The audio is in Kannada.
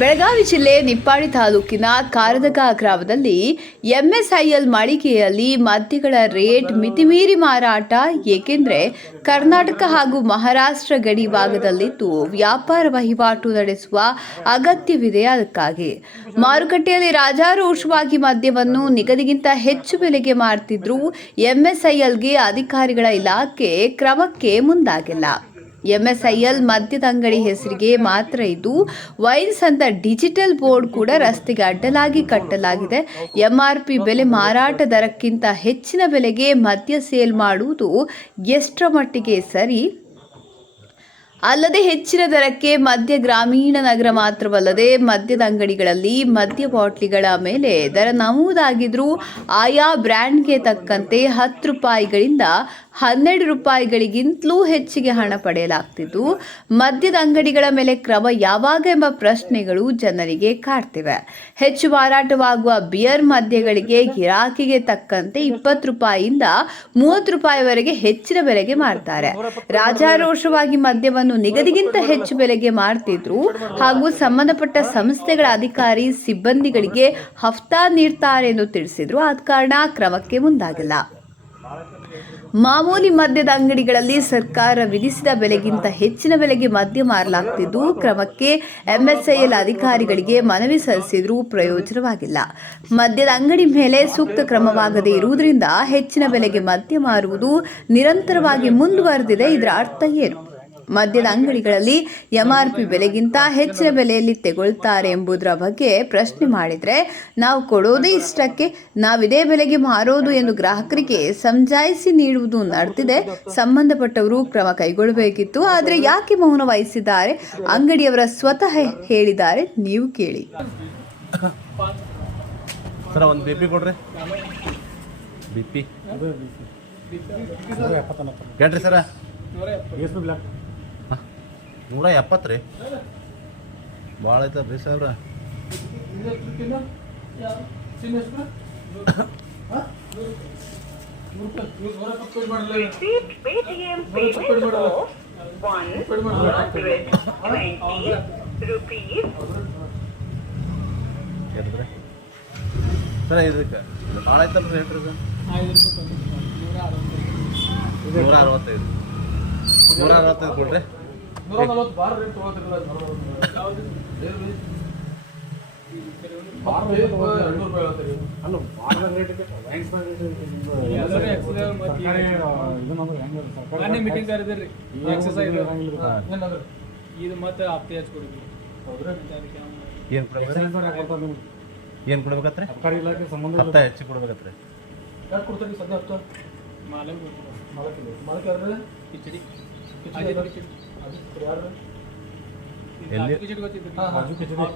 ಬೆಳಗಾವಿ ಜಿಲ್ಲೆ ನಿಪ್ಪಾಡಿ ತಾಲೂಕಿನ ಕಾರದಗ ಗ್ರಾಮದಲ್ಲಿ ಎಂಎಸ್ಐಎಲ್ ಮಳಿಗೆಯಲ್ಲಿ ಮದ್ಯಗಳ ರೇಟ್ ಮಿತಿಮೀರಿ ಮಾರಾಟ ಏಕೆಂದರೆ ಕರ್ನಾಟಕ ಹಾಗೂ ಮಹಾರಾಷ್ಟ್ರ ಗಡಿ ಭಾಗದಲ್ಲಿದ್ದು ವ್ಯಾಪಾರ ವಹಿವಾಟು ನಡೆಸುವ ಅಗತ್ಯವಿದೆ ಅದಕ್ಕಾಗಿ ಮಾರುಕಟ್ಟೆಯಲ್ಲಿ ರಾಜಾರೋಷವಾಗಿ ಮದ್ಯವನ್ನು ನಿಗದಿಗಿಂತ ಹೆಚ್ಚು ಬೆಲೆಗೆ ಐ ಎಂಎಸ್ಐಎಲ್ಗೆ ಅಧಿಕಾರಿಗಳ ಇಲಾಖೆ ಕ್ರಮಕ್ಕೆ ಮುಂದಾಗಿಲ್ಲ ಎಮ್ ಎಸ್ ಐ ಎಲ್ ಮದ್ಯದ ಅಂಗಡಿ ಹೆಸರಿಗೆ ಮಾತ್ರ ಇದು ವೈನ್ಸ್ ಅಂತ ಡಿಜಿಟಲ್ ಬೋರ್ಡ್ ಕೂಡ ರಸ್ತೆಗೆ ಅಡ್ಡಲಾಗಿ ಕಟ್ಟಲಾಗಿದೆ ಎಂ ಆರ್ ಪಿ ಬೆಲೆ ಮಾರಾಟ ದರಕ್ಕಿಂತ ಹೆಚ್ಚಿನ ಬೆಲೆಗೆ ಮದ್ಯ ಸೇಲ್ ಮಾಡುವುದು ಎಷ್ಟರ ಮಟ್ಟಿಗೆ ಸರಿ ಅಲ್ಲದೆ ಹೆಚ್ಚಿನ ದರಕ್ಕೆ ಮದ್ಯ ಗ್ರಾಮೀಣ ನಗರ ಮಾತ್ರವಲ್ಲದೆ ಮದ್ಯದ ಅಂಗಡಿಗಳಲ್ಲಿ ಮದ್ಯ ಬಾಟ್ಲಿಗಳ ಮೇಲೆ ದರ ನಮೂದಾಗಿದ್ರೂ ಆಯಾ ಬ್ರ್ಯಾಂಡ್ಗೆ ತಕ್ಕಂತೆ ಹತ್ತು ರೂಪಾಯಿಗಳಿಂದ ಹನ್ನೆರಡು ರೂಪಾಯಿಗಳಿಗಿಂತಲೂ ಹೆಚ್ಚಿಗೆ ಹಣ ಪಡೆಯಲಾಗ್ತಿದ್ದು ಮದ್ಯದ ಅಂಗಡಿಗಳ ಮೇಲೆ ಕ್ರಮ ಯಾವಾಗ ಎಂಬ ಪ್ರಶ್ನೆಗಳು ಜನರಿಗೆ ಕಾಡ್ತಿವೆ ಹೆಚ್ಚು ಮಾರಾಟವಾಗುವ ಬಿಯರ್ ಮದ್ಯಗಳಿಗೆ ಗಿರಾಕಿಗೆ ತಕ್ಕಂತೆ ಇಪ್ಪತ್ತು ರೂಪಾಯಿಯಿಂದ ಮೂವತ್ತು ರೂಪಾಯಿವರೆಗೆ ಹೆಚ್ಚಿನ ಬೆಲೆಗೆ ಮಾರ್ತಾರೆ ರಾಜಾರೋಷವಾಗಿ ಮದ್ಯವನ್ನು ನಿಗದಿಗಿಂತ ಹೆಚ್ಚು ಬೆಲೆಗೆ ಮಾರ್ತಿದ್ರು ಹಾಗೂ ಸಂಬಂಧಪಟ್ಟ ಸಂಸ್ಥೆಗಳ ಅಧಿಕಾರಿ ಸಿಬ್ಬಂದಿಗಳಿಗೆ ಹಫ್ತಾ ನೀಡ್ತಾರೆ ಎಂದು ತಿಳಿಸಿದ್ರು ಆದ ಕಾರಣ ಕ್ರಮಕ್ಕೆ ಮುಂದಾಗಿಲ್ಲ ಮಾಮೂಲಿ ಮದ್ಯದ ಅಂಗಡಿಗಳಲ್ಲಿ ಸರ್ಕಾರ ವಿಧಿಸಿದ ಬೆಲೆಗಿಂತ ಹೆಚ್ಚಿನ ಬೆಲೆಗೆ ಮದ್ಯ ಮಾರಲಾಗ್ತಿದ್ದು ಕ್ರಮಕ್ಕೆ ಎಂಎಸ್ಐಎಲ್ ಅಧಿಕಾರಿಗಳಿಗೆ ಮನವಿ ಸಲ್ಲಿಸಿದರೂ ಪ್ರಯೋಜನವಾಗಿಲ್ಲ ಮದ್ಯದ ಅಂಗಡಿ ಮೇಲೆ ಸೂಕ್ತ ಕ್ರಮವಾಗದೇ ಇರುವುದರಿಂದ ಹೆಚ್ಚಿನ ಬೆಲೆಗೆ ಮದ್ಯ ಮಾರುವುದು ನಿರಂತರವಾಗಿ ಮುಂದುವರೆದಿದೆ ಇದರ ಅರ್ಥ ಏನು ಮದ್ಯದ ಅಂಗಡಿಗಳಲ್ಲಿ ಎಂಆರ್ಪಿ ಬೆಲೆಗಿಂತ ಹೆಚ್ಚಿನ ಬೆಲೆಯಲ್ಲಿ ತೆಗೊಳ್ತಾರೆ ಎಂಬುದರ ಬಗ್ಗೆ ಪ್ರಶ್ನೆ ಮಾಡಿದರೆ ನಾವು ಕೊಡೋದೇ ಇಷ್ಟಕ್ಕೆ ನಾವಿದೇ ಬೆಲೆಗೆ ಮಾರೋದು ಎಂದು ಗ್ರಾಹಕರಿಗೆ ಸಮಜಾಯಿಸಿ ನೀಡುವುದು ನಡೆದಿದೆ ಸಂಬಂಧಪಟ್ಟವರು ಕ್ರಮ ಕೈಗೊಳ್ಳಬೇಕಿತ್ತು ಆದರೆ ಯಾಕೆ ಮೌನ ವಹಿಸಿದ್ದಾರೆ ಅಂಗಡಿಯವರ ಸ್ವತಃ ಹೇಳಿದ್ದಾರೆ ನೀವು ಕೇಳಿ ಸರ್ ಒಂದು ಬಿ ಪಿ ಕೊಡ್ರಿ ಬಿ ಪಿ ನೂರ ಎಪ್ಪತ್ತು ರೀ ಭಾಳ ಆಯ್ತದ ರೀ ಸಾವಿರ ಸರ್ ಇದಕ್ಕೆ ಭಾಳ ಆಯ್ತಲ್ಲ ರೀ ಹೇಳ್ರಿ ಸರ್ ನೂರ ಅರವತ್ತೈದು ನೂರ ಅರವತ್ತೈದು ಕೊಡ್ರಿ ಅಲ್ಲ ಭಾಳ ರೇಟ್ ಸರ್ಕಾರ ಮೀಟಿಂಗ್ ಕರೆದಿರಿ ಎಕ್ಸರ್ಸೈಸ್ ಇದು ಮತ್ತೆ ಹಪ್ತೆ ಹಚ್ಕೊಡ್ತೀವಿ ಏನು ಏನು ಕೊಡ್ಬೇಕತ್ರಿ ಸರ್ಕಾರಿ ಇಲಾಖೆ ಸಂಬಂಧ ಹೆಚ್ಚಿ ಹೆಚ್ಚು ಯಾಕೆ ಸದ್ಯ ಹತ್ತು ಮಾಲಕ ಮಾಲಕ ಮಾಲಕ್ ಕಿಚಡಿ ಕಿಚಡಿ ಅಜಿತ್ ಯಾರು? ಕಿಚಡಿ ಅದು ಯಾರು ಎಲ್ಲಿ?